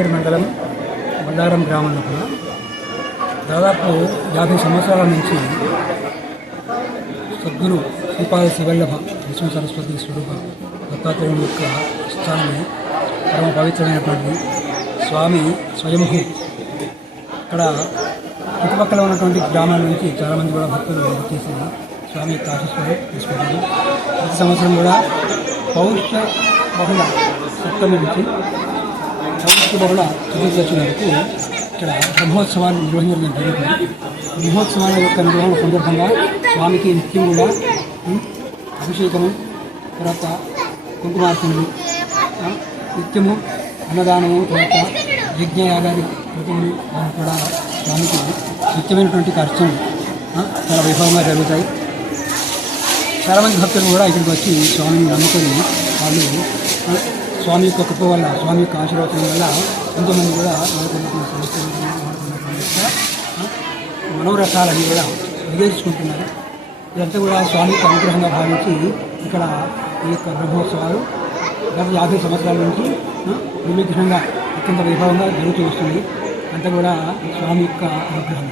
కొత్తపేట మండలం బొల్లారం గ్రామంలో కూడా దాదాపు 50 సంవత్సరాల నుంచి సద్గురు శ్రీపాద శివల్లభ విష్ణు సరస్వతి స్వరూప దత్తాత్రేయుని యొక్క స్థానాన్ని పరమ పవిత్రమైనటువంటి స్వామి స్వయంభూ అక్కడ చుట్టుపక్కల ఉన్నటువంటి గ్రామాల నుంచి చాలామంది కూడా భక్తులు వచ్చేసి స్వామి యొక్క ఆశీస్సులు తీసుకుంటారు. ప్రతి సంవత్సరం కూడా పౌష్య బహుళ సప్తమి నుంచి పౌష్య బహుళ చతుర్దశి వరకు ఇక్కడ బ్రహ్మోత్సవాలు నిర్వహించడం జరుగుతుంది. బ్రహ్మోత్సవాల యొక్క నిర్వహణ సందర్భంగా స్వామికి నిత్యం కూడా అభిషేకము, తర్వాత కుంకుమార్చనలు, నిత్యము అన్నదానము, తర్వాత యజ్ఞయాగాది ప్రతిమలు కూడా స్వామికి నిత్యమైనటువంటి అర్చనలు చాలా వైభవంగా జరుగుతాయి. చాలామంది భక్తులు కూడా ఇక్కడికి వచ్చి స్వామిని నమ్ముకొని వాళ్ళు స్వామి యొక్క కృప వల్ల, స్వామి యొక్క ఆశీర్వాదం వల్ల ఎంతోమంది కూడా మనోరసాలని కూడా నివేదించుకుంటున్నారు. ఇదంతా కూడా స్వామికి అనుగ్రహంగా భావించి ఇక్కడ ఈ యొక్క బ్రహ్మోత్సవాలు గత 50 సంవత్సరాల నుంచి నిర్విఘ్నంగా అత్యంత వైభవంగా జరుగుతూ వస్తుంది. అంతా కూడా స్వామి యొక్క అనుగ్రహం.